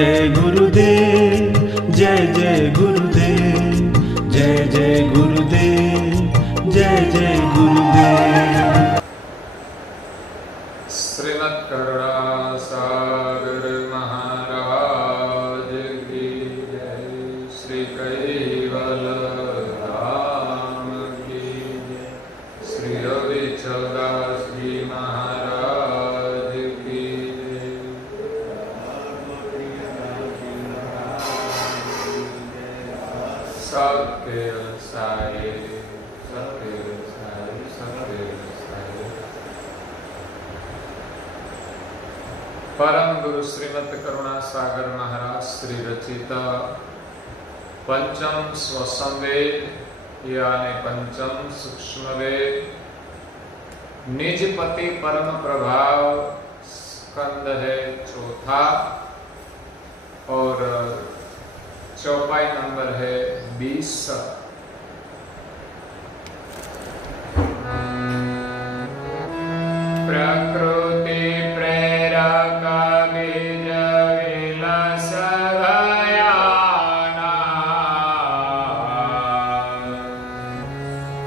जय गुरुदेव, जय जय गुरुदेव, जय जय गुरुदेव, जय जय गुरुदेव। श्रीमद् करुणा सागर महाराज की जय। श्री कैवल धाम की जय। श्री रविचंद्रदास जी महाराज की जय। सत्य साई, सत्य साई, सत्य साई। परम गुरु श्रीमद् करुणा सागर महाराज श्री रचित पंचम स्वसंवेद यानी पंचम सूक्ष्म वेद निजपति परम प्रभाव स्कंद है चौथा और चौपाई नंबर है 20। प्रकृति प्रेरक बीज विलास भयाना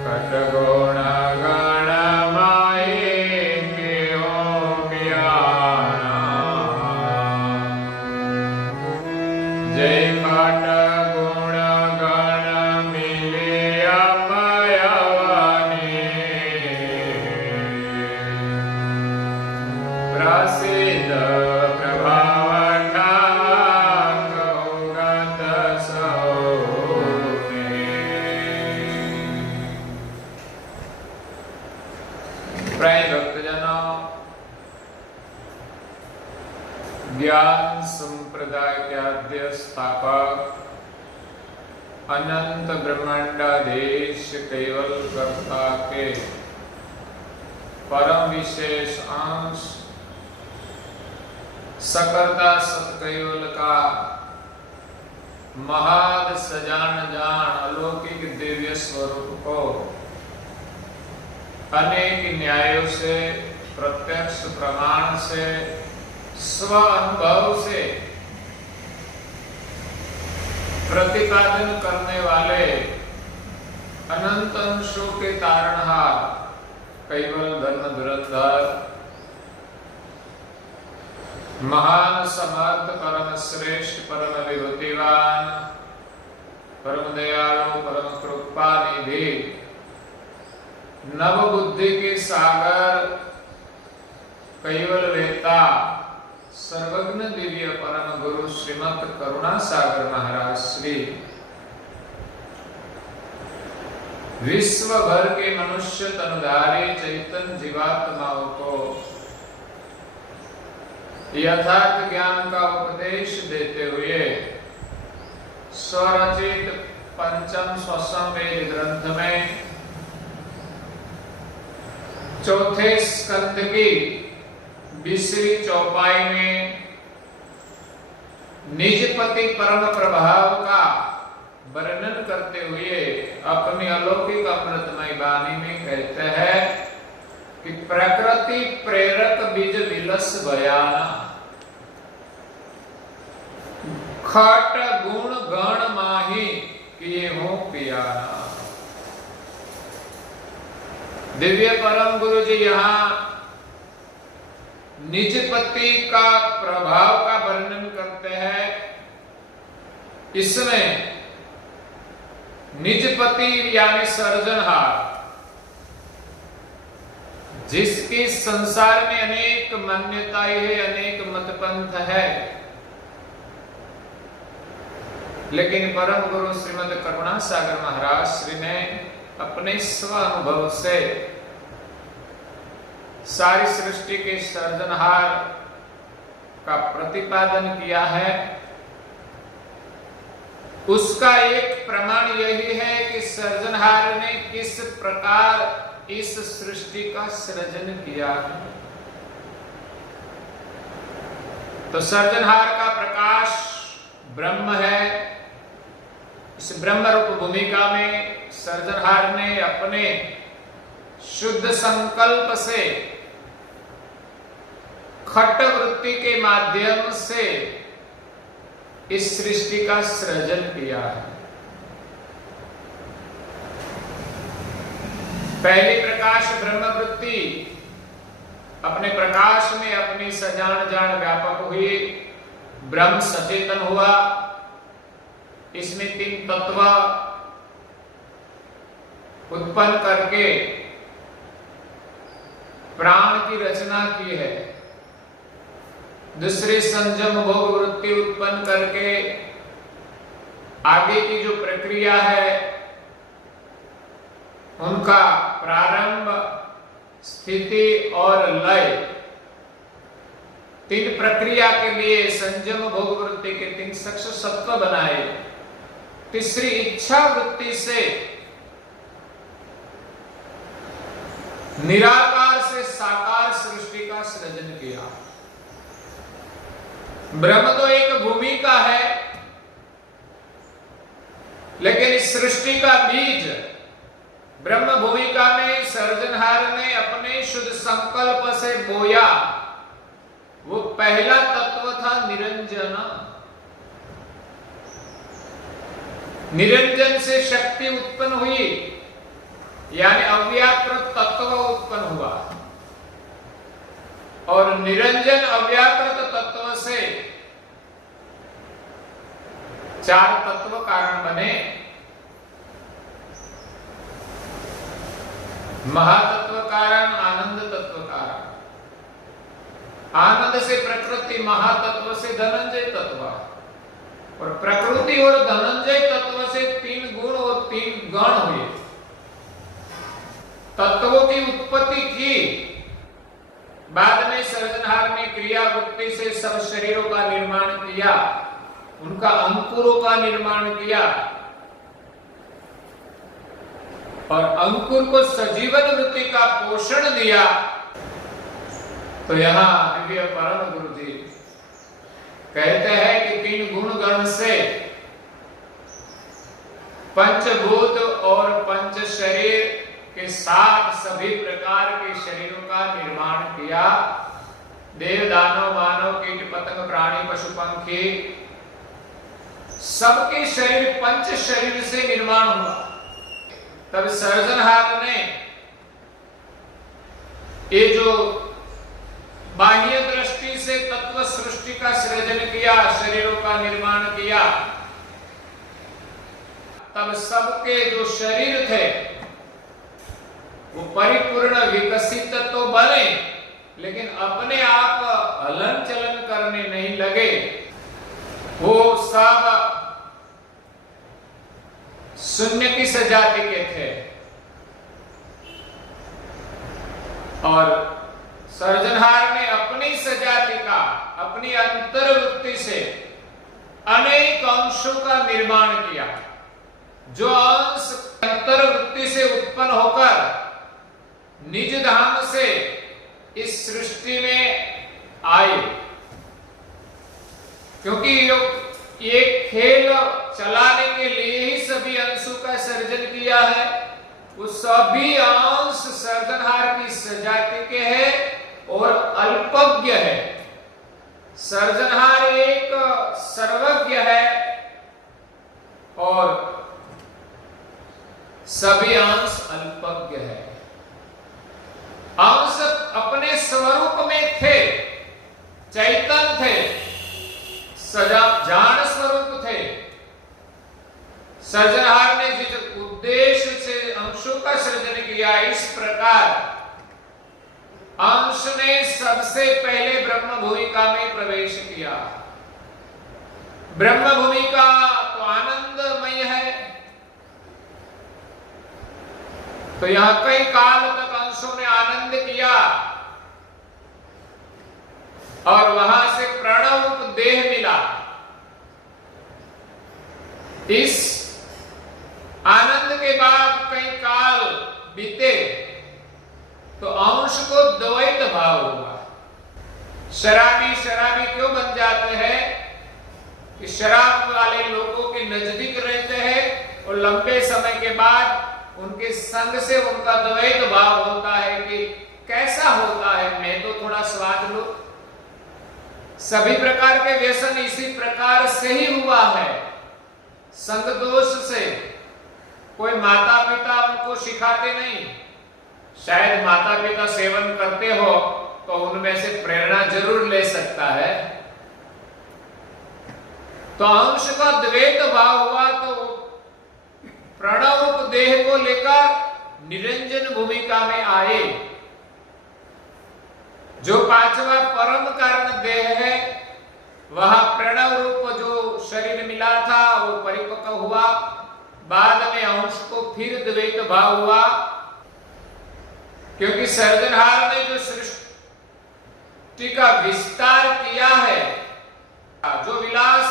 खटगुण गणमयी क्यों ज्ञाना जय खट गुण गण मिलिया पयवनी प्रसिद्ध प्रभाव ठाकुरत सौने। प्रिय भक्तजनों, ज्ञान संप्रदाय के आद्य स्थापक अनंत ब्रह्मांडाधीश केवल कर्ता के परम विशेष अंश सकर्ता सतकेवल का महाद सजान जान अलौकिक दिव्य स्वरूप को अनेक न्यायों से, प्रत्यक्ष प्रमाण से, स्व अनुभव से प्रतिपादन करने वाले अनंत अंशों के तारणहार केवल धर्म धुरंधर महान समर्थ परम श्रेष्ठ परम विभूतिवान परम दयालु परम कृपा निधि नव बुद्धि के सागर केवल वेता सर्वज्ञ दिव्य परम गुरु श्रीमद् करुणा सागर महाराज श्री विश्व भर के मनुष्य तनुधारी चैतन्य जीवात्माओं को यथार्थ ज्ञान का उपदेश देते हुए स्वरचित पंचम स्वसंवेद ग्रंथ में चौथे स्कंद की 20वीं चौपाई में निजपति परम प्रभाव का वर्णन करते हुए अपनी अलौकिक अमृतमय वाणी में कहते हैं कि प्रकृति प्रेरक बीज विलस बयाना खट गुण गण माही किए हो पियाना। दिव्य परम गुरु जी यहाँ निजपति का प्रभाव का वर्णन करते हैं। इसमें निजपति यानी सर्जनहार, जिसकी संसार में अनेक मान्यताएं है, अनेक मतपंथ है, लेकिन परम गुरु श्रीमद् करुणा सागर महाराज श्री ने अपने स्व अनुभव से सारी सृष्टि के सर्जनहार का प्रतिपादन किया है। उसका एक प्रमाण यही है कि सर्जनहार ने किस प्रकार इस सृष्टि का सृजन किया है। तो सर्जनहार का प्रकाश ब्रह्म है। इस ब्रह्म रूप भूमिका में सर्जनहार ने अपने शुद्ध संकल्प से खट वृत्ति के माध्यम से इस सृष्टि का सृजन किया है। पहली प्रकाश ब्रह्मवृत्ति अपने प्रकाश में अपनी सजान जान व्यापक हुई, ब्रह्म सचेतन हुआ। इसमें 3 तत्व उत्पन्न करके प्राण की रचना की है। दूसरी संयम भोग वृत्ति उत्पन्न करके आगे की जो प्रक्रिया है उनका प्रारंभ, स्थिति और लय, 3 प्रक्रिया के लिए संयम भोग वृत्ति के 3 सत्व बनाए। तीसरी इच्छा वृत्ति से निराकार से साकार सृष्टि का सृजन किया। ब्रह्म तो एक भूमिका है, लेकिन इस सृष्टि का बीज ब्रह्म भूमिका में सर्जनहार ने अपने शुद्ध संकल्प से बोया। वो पहला तत्व था निरंजन। निरंजन से शक्ति उत्पन्न हुई, यानी अव्याकृत तत्व उत्पन्न हुआ, और निरंजन अव्याकृत तत्व से 4 तत्व कारण बने। महातत्व कारण, आनंद तत्व कारण। आनंद से प्रकृति, महातत्व से धनंजय तत्व, और प्रकृति और धनंजय तत्व से 3 गुण और 3 गण हुए। तत्वों की उत्पत्ति की, बाद में सर्जनहार ने क्रिया वृत्ति से सब शरीरों का निर्माण किया, उनका अंकुरों का निर्माण किया, और अंकुर को सजीवन वृत्ति का पोषण दिया। तो यहां दिव्य परम गुरु जी कहते हैं कि 3 गुण गण से पंचभूत और पंच शरीर के साथ सभी प्रकार के शरीरों का निर्माण किया। देव, दानव, मानव, कीट, पतंग, प्राणी, पशु, पंखी, सबके शरीर पंच शरीर से निर्माण हुआ। तब सर्जनहार ने ये जो बाह्य दृष्टि से तत्व सृष्टि का सृजन किया, शरीरों का निर्माण किया, तब सबके जो शरीर थे वो परिपूर्ण विकसित तो बने, लेकिन अपने आप हलन चलन करने नहीं लगे। वो सब शून्य की सजाति के थे, और सर्जनहार ने अपनी सजाति का, अपनी अंतर्वृत्ति से अनेक अंशों का निर्माण किया। जो अंश अंतर्वृत्ति से उत्पन्न होकर निज धाम से इस सृष्टि में आए, क्योंकि ये खेल चलाने के लिए ही सभी अंशों का सर्जन किया है। वो सभी अंश सर्जनहार की सजाति के हैं और अल्पज्ञ है। सर्जनहार एक सर्वज्ञ है और सभी अंश अल्पज्ञ है। अंश अपने स्वरूप में थे, चैतन्य थे, जान स्वरूप थे। सर्जनहार ने जिस उद्देश्य से अंशों का सृजन किया, इस प्रकार अंश ने सबसे पहले ब्रह्म भूमिका में प्रवेश किया। ब्रह्म भूमिका तो आनंदमय है, तो यहां कई काल तक अंशों ने आनंद किया और वहां से प्रणव रूप देह मिला। इस आनंद के बाद कई काल बीते तो अंश को द्वैत भाव हुआ। शराबी शराबी क्यों बन जाते हैं कि शराब वाले लोगों के नजदीक रहते हैं और लंबे समय के बाद उनके संग से उनका द्वैत भाव होता है कि कैसा होता है, मैं तो थोड़ा स्वाद लूं। सभी प्रकार के व्यसन इसी प्रकार से ही हुआ है, संग दोष से। कोई माता पिता उनको सिखाते नहीं, शायद माता पिता सेवन करते हो तो उनमें से प्रेरणा जरूर ले सकता है। तो अंश का द्वैत भाव हुआ तो प्रणव रूप देह को लेकर निरंजन भूमिका में आए। जो पांचवा परम कारण देह है, वह प्रणव रूप जो शरीर मिला था वो परिपक्व हुआ, बाद में अंश को फिर द्वैत भाव हुआ। क्योंकि सृजनहार ने जो सृष्टि का विस्तार किया है, जो विलास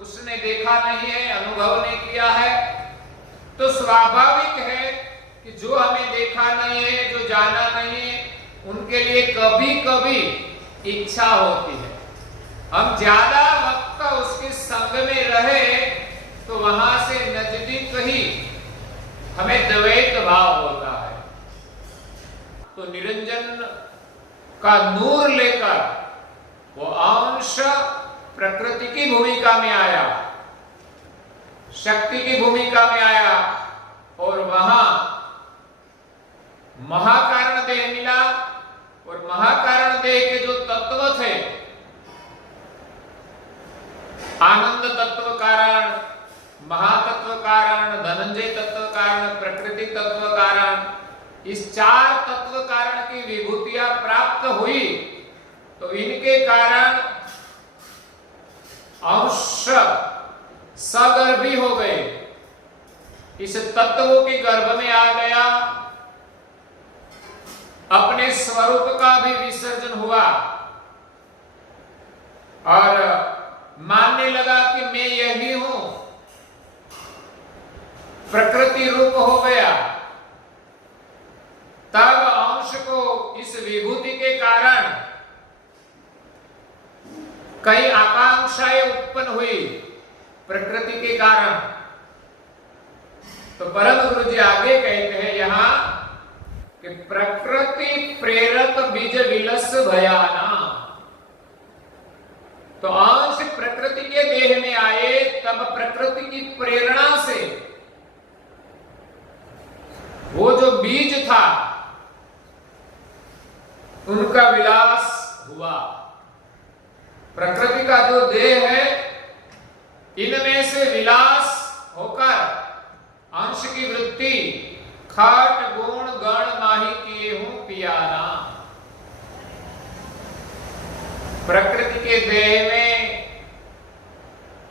उसने देखा नहीं है, अनुभव नहीं किया है, तो स्वाभाविक है कि जो हमें देखा नहीं है, जो जाना नहीं है, उनके लिए कभी कभी इच्छा होती है हम ज्यादा वक्त उसके संग में रहे तो वहां से नजदीक ही हमें द्वैत भाव होता है। तो निरंजन का नूर लेकर वो अंश प्रकृति की भूमिका में आया, शक्ति की भूमिका में आया, और वहां महाकारण देह मिला। और महाकारण देह के जो तत्व थे, आनंद तत्व कारण, महातत्व कारण, धनंजय तत्व कारण, प्रकृति तत्व कारण, इस चार तत्व कारण की विभूतियां प्राप्त हुई। तो इनके कारण अंश सगर्भी हो गए, इस तत्वों के गर्भ में आ गया, अपने स्वरूप का भी विसर्जन हुआ और मानने लगा कि मैं यही हूं, प्रकृति रूप हो गया। तब अंश को इस विभूति के कारण कई आकांक्षाएं उत्पन्न हुई प्रकृति के कारण। तो परम गुरु जी आगे कहते हैं यहां कि प्रकृति प्रेरक बीज विलस भयाना। तो अंश प्रकृति के देह में आए, तब प्रकृति की प्रेरणा से वो जो बीज था उनका विलास हुआ। प्रकृति का जो देह है, इनमें से विलास होकर अंश की वृत्ति खाट गुण गण माही किए हूं पियाना। प्रकृति के देह में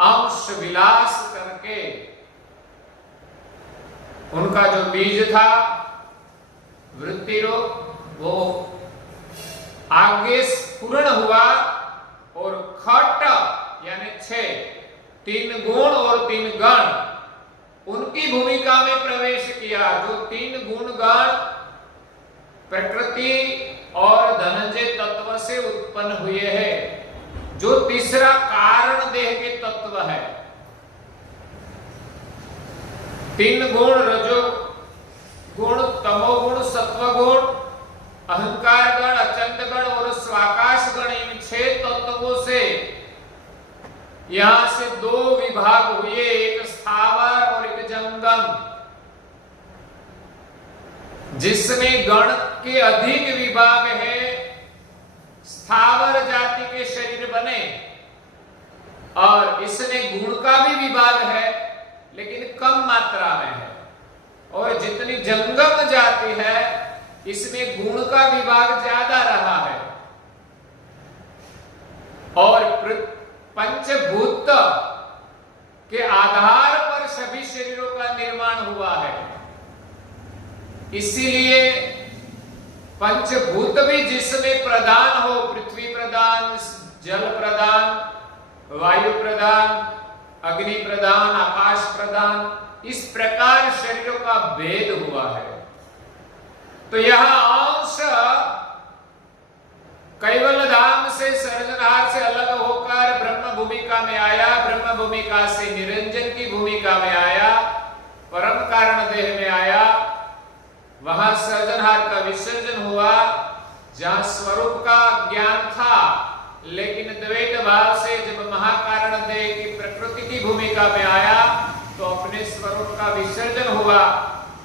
अंश विलास करके उनका जो बीज था वृत्ति रूप, वो आगे पूर्ण हुआ और खट यानी 6, 3 गुण और 3 गण उनकी भूमिका में प्रवेश किया। जो 3 गुण गण प्रकृति और धनंजय तत्व से उत्पन्न हुए हैं, जो तीसरा कारण देह के तत्व है। 3 गुण रजो गुण, तमोगुण, सत्व गुण, अहंकार गण, अचंत गण और स्वाकाश गण, इन 6 तत्वों से यहां से 2 विभाग हुए, एक स्थावर और एक जंगम, जिसमें गण के अधिक विभाग है। स्थावर जाति के शरीर बने और इसमें गुण का भी विभाग है लेकिन कम मात्रा में है, और जितनी जंगम जाति है इसमें गुण का विभाग ज्यादा रहा है। और पंचभूत के आधार पर सभी शरीरों का निर्माण हुआ है। इसीलिए पंचभूत भी जिसमें प्रदान हो, पृथ्वी प्रदान, जल प्रदान, वायु प्रदान, अग्नि प्रदान, आकाश प्रदान, इस प्रकार शरीरों का भेद हुआ है। तो यह अंश कैवल धाम से, सर्जनहार से अलग होकर ब्रह्म भूमिका में आया, ब्रह्म भूमिका से निरंजन की भूमिका में आया, परम कारण देह में आया। वहां सर्जनहार का विसर्जन हुआ, जहां स्वरूप का ज्ञान था लेकिन द्वैत स्वरूप का विसर्जन हुआ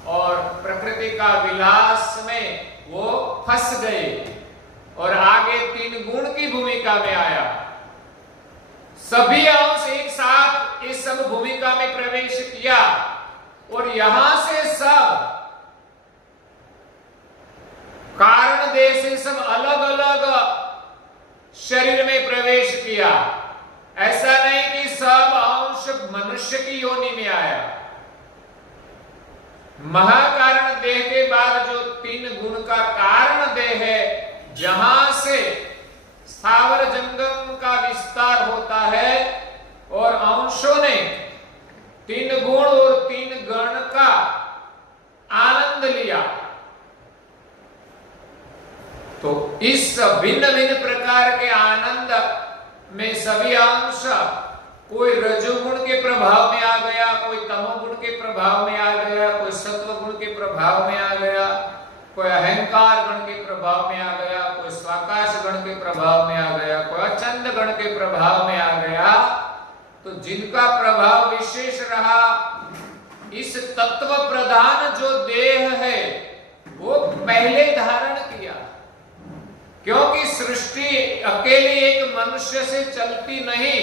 और प्रकृति का विलास में वो फंस गए और आगे 3 गुण की भूमिका में आया। सभी अंश एक साथ इस सब भूमिका में प्रवेश किया और यहां से सब कारण देह से सब अलग अलग शरीर में प्रवेश किया। ऐसा नहीं कि सब अंश मनुष्य की योनि में आया। महाकारण देह के बाद जो 3 गुण का कारण देह है, जहां से स्थावर जंगम का विस्तार होता है और अंशों ने 3 गुण और 3 गण का आनंद लिया, तो इस भिन्न भिन्न प्रकार के आनंद में सभी अंश, कोई रजोगुण के प्रभाव में आ गया, कोई तमोगुण के प्रभाव में आ गया, कोई सत्व गुण के प्रभाव में आ गया, कोई अहंकार गण के प्रभाव में आ गया, कोई स्वाकाश गण के प्रभाव में आ गया, कोई अचंद गण के प्रभाव में आ गया। तो जिनका प्रभाव विशेष रहा, इस तत्व प्रधान जो देह है वो पहले धारण किया, क्योंकि सृष्टि अकेले एक मनुष्य से चलती नहीं।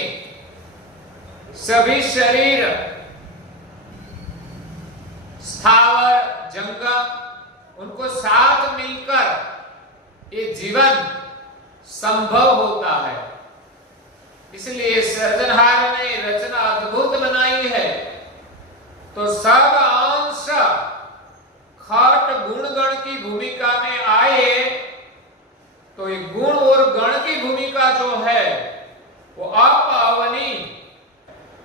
सभी शरीर स्थावर जंगम, उनको साथ मिलकर ये जीवन संभव होता है। इसलिए सृजनहार ने रचना अद्भुत बनाई है। तो सब अंश खट गुण गण की भूमिका में आए, तो ये गुण और गण की भूमिका जो है वो अप अवनी,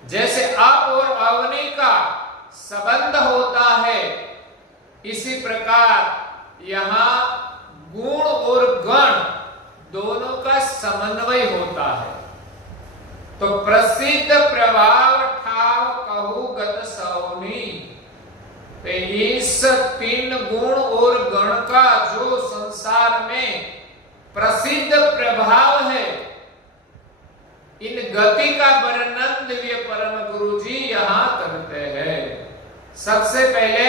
जैसे अप और अवनी का संबंध होता है, इसी प्रकार यहां गुण और गण दोनों का समन्वय होता है। तो प्रसिद्ध प्रभाव ठाव कहू गत सौनी, तो इस 3 गुण और गण का जो संसार में प्रसिद्ध प्रभाव है, इन गति का वर्णन दिव्य परम गुरु जी यहां करते हैं। सबसे पहले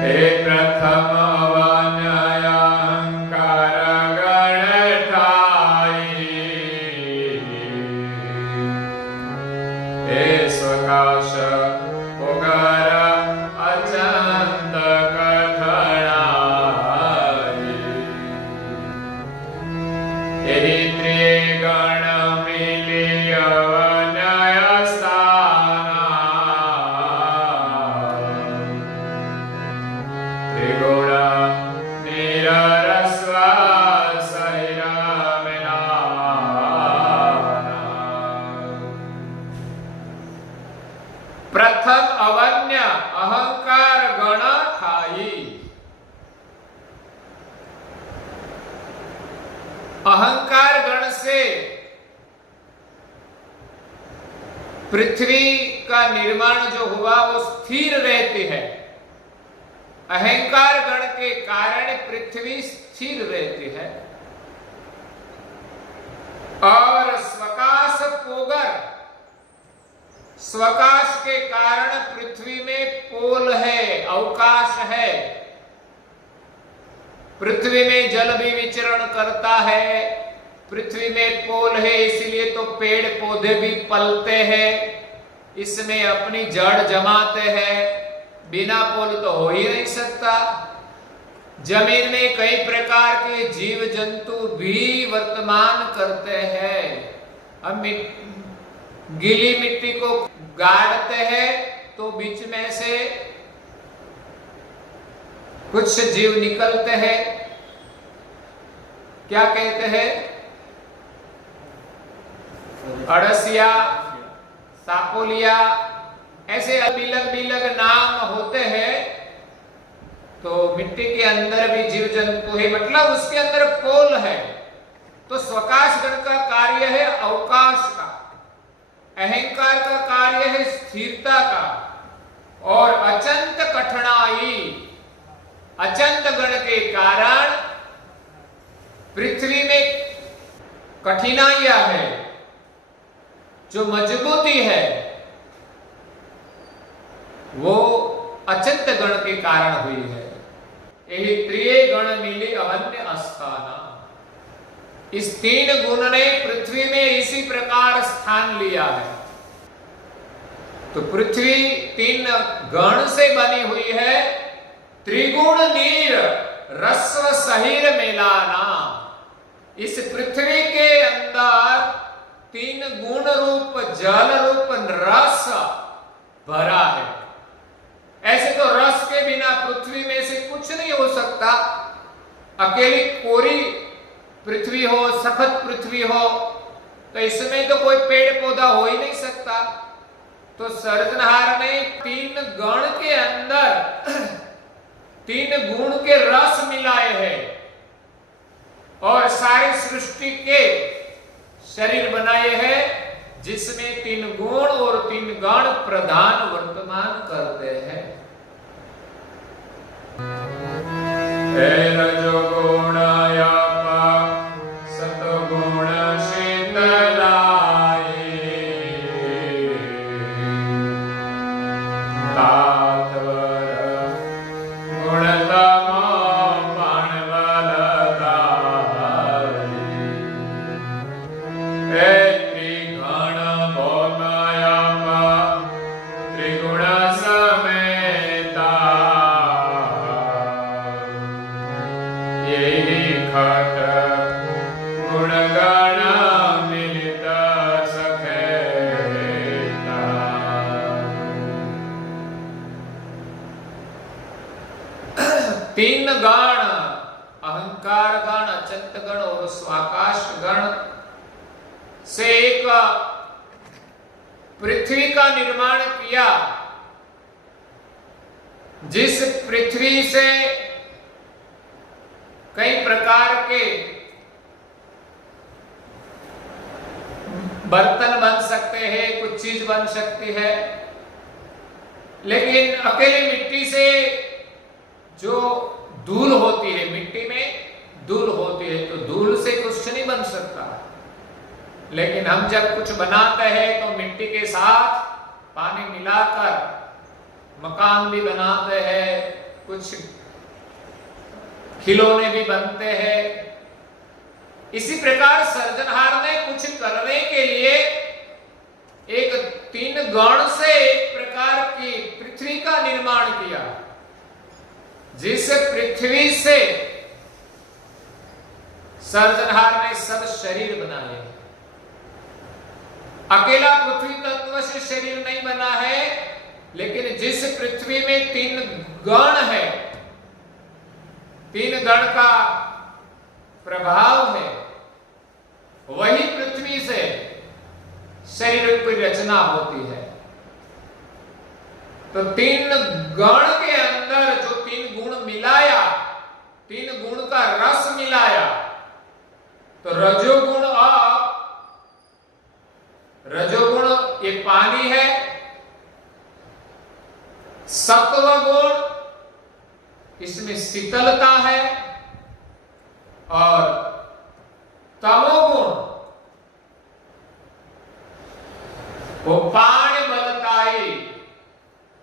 हे प्रथम अहंकार गण ठाई, हे स्वकाश उगर अचंद त्रिगण मिलिय वनय स्थाना, त्रिगुण निरस्व शरीर मिलाना। प्रथम अवन्य अहंकार गण ठाई। अहंकार गण से पृथ्वी का निर्माण जो हुआ वो स्थिर रहती है। अहंकार गण के कारण पृथ्वी स्थिर रहती है। और स्वकाश पोगर, स्वकाश के कारण पृथ्वी में पोल है, अवकाश है। पृथ्वी में जल भी विचरण करता है, पृथ्वी में पोल है, इसलिए तो पेड़ पौधे भी पलते हैं, इसमें अपनी जड़ जमाते हैं। बिना पोल तो हो ही नहीं सकता। जमीन में कई प्रकार के जीव जंतु भी वर्तमान करते हैं। हम गीली मिट्टी को गाड़ते हैं तो बीच में से कुछ जीव निकलते हैं, क्या कहते हैं? अड़सिया, सापोलिया, ऐसे बिलग बिलग नाम होते हैं। तो मिट्टी के अंदर भी जीव जंतु है, मतलब उसके अंदर पोल है। तो स्वकाश गण का कार्य है अवकाश का, अहंकार का कार्य है स्थिरता का, और अचंत कठिनाई, अचंत गण के कारण पृथ्वी में कठिनाइयां है, जो मजबूती है वो अचिंत गण के कारण हुई है। यही त्रिय गण मिले अवन्य अस्थाना। इस 3 गुण ने पृथ्वी में इसी प्रकार स्थान लिया है। तो पृथ्वी 3 गण से बनी हुई है। त्रिगुण नीर रस्व सहीर मेलाना। इस पृथ्वी के अंदर 3 गुण रूप जल रूप रस भरा है। ऐसे तो रस के बिना पृथ्वी में से कुछ नहीं हो सकता। अकेली कोरी पृथ्वी हो, सखत पृथ्वी हो, तो इसमें तो कोई पेड़ पौधा हो ही नहीं सकता। तो सर्जनहार ने 3 गण के अंदर 3 गुण के रस मिलाए हैं और सारी सृष्टि के शरीर बनाए हैं, जिसमें 3 गुण और 3 गण प्रधान वर्तमान करते हैं। रजोगुण सतगुण शीतलाय तात्वर गुणतम तीन गण, अहंकार गण, अचिंत गण और स्वाकाश गण से एक पृथ्वी का निर्माण किया, जिस पृथ्वी से कई प्रकार के बर्तन बन सकते हैं, कुछ चीज बन सकती है। लेकिन अकेली मिट्टी से जो धूल होती है, मिट्टी में धूल होती है, तो धूल से कुछ नहीं बन सकता। लेकिन हम जब कुछ बनाते हैं तो मिट्टी के साथ पानी मिलाकर मकान भी बनाते हैं, कुछ खिलौने भी बनते हैं। इसी प्रकार सर्जनहार ने कुछ करने के लिए एक 3 गण से एक प्रकार की पृथ्वी का निर्माण किया, जिस पृथ्वी से सर्जनहार ने सब शरीर बनाए। अकेला पृथ्वी तत्व से शरीर नहीं बना है, लेकिन जिस पृथ्वी में 3 गण है, 3 गण का प्रभाव है, वही पृथ्वी से शरीर की रचना होती है। तो 3 गण के अंदर जो 3 गुण मिलाया, 3 गुण का रस मिलाया, तो रजोगुण रजोगुण ये पानी है, सत्व गुण इसमें शीतलता है, और तमोगुण वो पानी बलताई,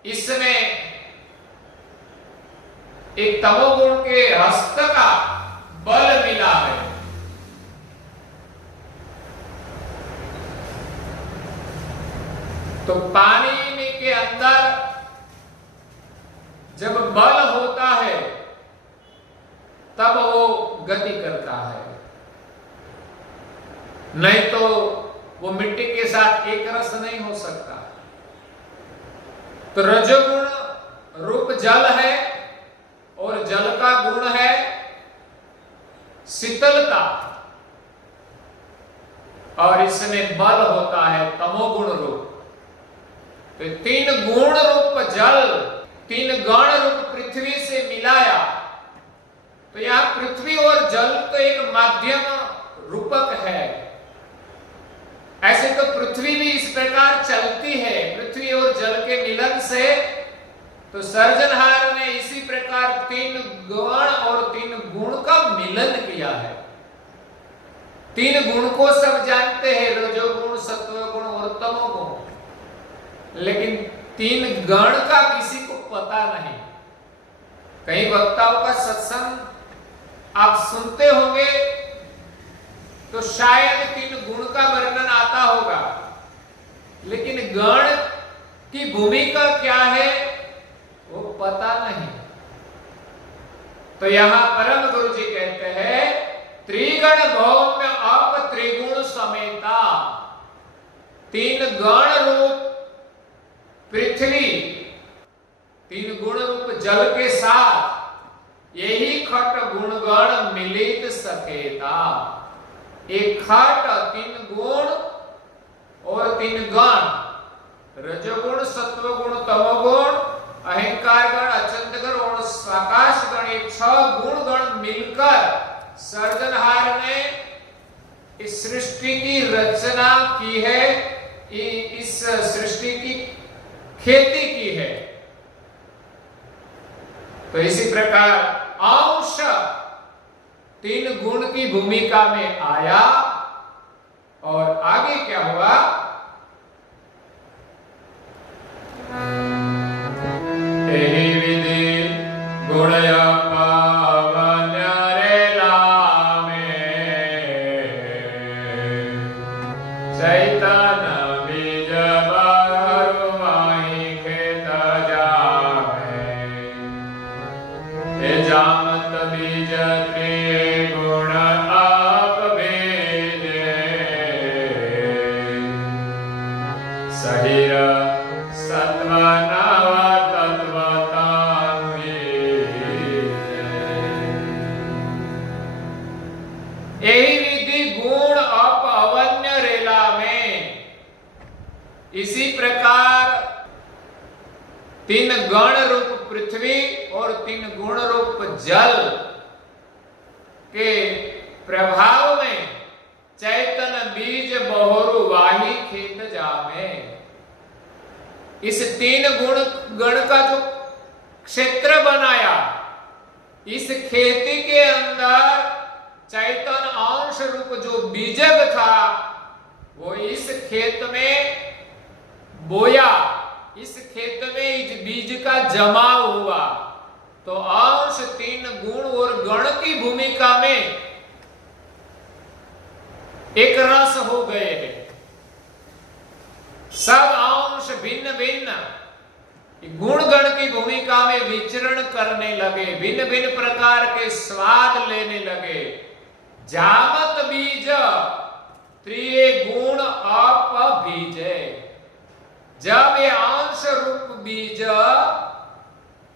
इसमें एक तमोगुण के हस्त का बल मिला है। तो पानी में के अंदर जब बल होता है तब वो गति करता है, नहीं तो वो मिट्टी के साथ एक रस नहीं हो सकता। तो रजोगुण रूप जल है, और जल का गुण है शीतलता, और इसमें बल होता है तमोगुण रूप। तो 3 गुण रूप जल 3 गण रूप पृथ्वी से मिलाया, तो यहां पृथ्वी और जल तो एक माध्यम रूपक है। ऐसे तो पृथ्वी भी इस प्रकार चलती है, पृथ्वी और जल के मिलन से। तो सर्जनहार ने इसी प्रकार 3 गण और 3 गुण का मिलन किया है। तीन गुण को सब जानते हैं, रजोगुण, सत्वगुण और तमोगुण, लेकिन तीन गण का किसी को पता नहीं। कई वक्ताओं का सत्संग आप सुनते होंगे तो शायद तीन गुण का वर्णन आता होगा, लेकिन गण की भूमिका क्या है वो पता नहीं। तो यहां परम गुरु जी कहते हैं त्रिगण भौम्य अप त्रिगुण समेता, तीन गण रूप पृथ्वी, तीन गुण रूप जल के साथ यही खट गुण गण मिलित सकेता। एक खट तीन गुण और तीन गण, रजोगुण, सत्वगुण, तमोगुण, अहंकार गण, अचंत गण और आकाश गण, ये 6 गुण गण मिलकर सर्जनहार ने इस सृष्टि की रचना की है, इस सृष्टि की खेती की है। तो इसी प्रकार अंश तीन गुण की भूमिका में आया और आगे क्या हुआ? एहि विधि गुणय पावन रेलामे, चैतन्य बीज बरु माहि खेत जामे, हे जामत बीज त्रिगुण आप बीजे, सहिर सत्व नव तत्व यही विधि गुण अप अवन्य रेला में, इसी प्रकार तीन गण रूप पृथ्वी और तीन गुण रूप जल के प्रभाव में चैतन्य बीज बहुरु वाही खेत जामे, इस तीन गुण गण का जो क्षेत्र बनाया, इस खेती के अंदर चैतन्य अंश रूप जो बीजक था वो इस खेत में बोया, इस खेत में इस बीज का जमाव हुआ। तो अंश तीन गुण और गण की भूमिका में एक रस हो गए हैं। सब अंश भिन्न भिन्न गुण गण की भूमिका में विचरण करने लगे, भिन्न भिन्न प्रकार के स्वाद लेने लगे। जामत बीज त्रिगुण अप बीजे, जब ये अंश रूप बीज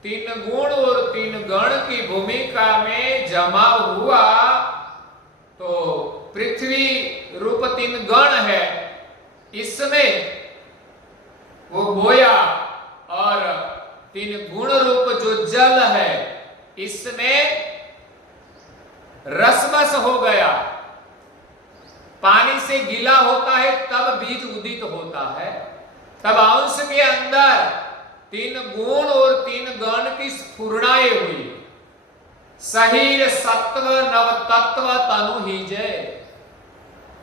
तीन गुण और तीन गण की भूमिका में जमा हुआ तो पृथ्वी रूप तीन गण है, इसमें वो बोया, और तीन गुण रूप जो जल है इसमें रसबस हो गया। पानी से गीला होता है तब बीज उदित होता है, तब अंश के अंदर तीन गुण और तीन गण की स्फुरणाएं हुई। शरीर सत्व नव तत्व तनु ही जय।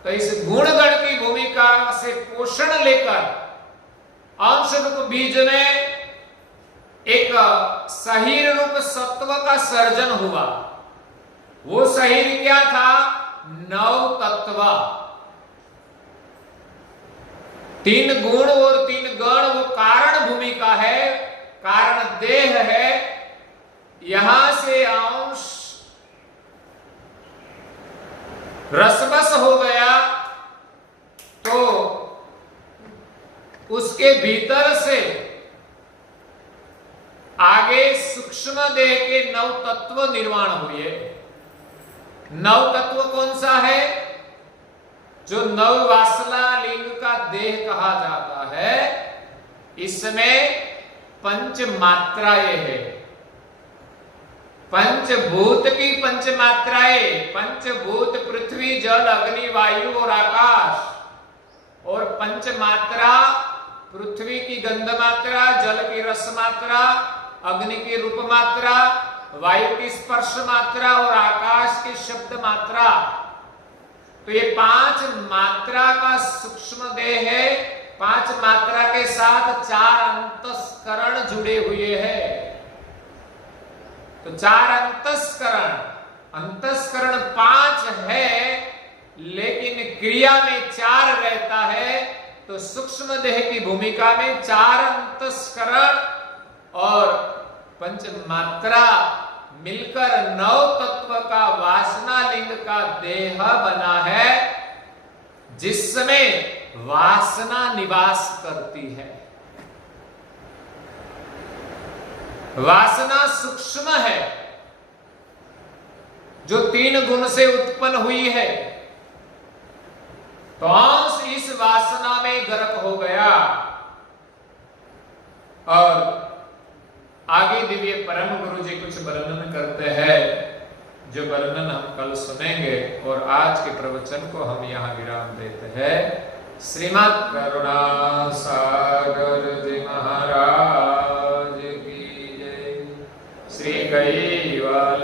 तो इस गुण गण की भूमिका से पोषण लेकर अंश रूप बीज में एक शरीर रूप सत्व का सर्जन हुआ। वो शरीर क्या था? नव तत्व। तीन गुण और तीन गण वो कारण भूमिका है, कारण देह है। यहां से अंश रसबस हो गया तो उसके भीतर से आगे सूक्ष्म देह के नव तत्व निर्माण हुए। नव तत्व कौन सा है? जो नव वासना लिंग का देह कहा जाता है, इसमें पंच मात्राएं है। पंचभूत की पंच मात्राएं, पंचभूत पृथ्वी जल अग्नि वायु और आकाश, और पंच मात्रा पृथ्वी की गंध मात्रा, जल की रस मात्रा, अग्नि की रूप मात्रा, वायु की स्पर्श मात्रा और आकाश की शब्द मात्रा। तो ये 5 मात्रा का सूक्ष्म देह है। 5 मात्रा के साथ 4 अंतस्करण जुड़े हुए हैं। तो 4 अंतस्करण 5 है, लेकिन क्रिया में 4 रहता है। तो सूक्ष्म देह की भूमिका में 4 अंतस्करण और 5 मात्रा मिलकर 9 तत्व का वासना लिंग का देह बना है, जिसमें वासना निवास करती है। वासना सूक्ष्म है, जो 3 गुण से उत्पन्न हुई है। तो अंश इस वासना में गर्क हो गया और आगे दिव्य परम गुरु जी कुछ वर्णन करते हैं, जो वर्णन हम कल सुनेंगे। और आज के प्रवचन को हम यहाँ विराम देते हैं। श्रीमद् करुणा सागर जी महाराज की जय। श्री कैवल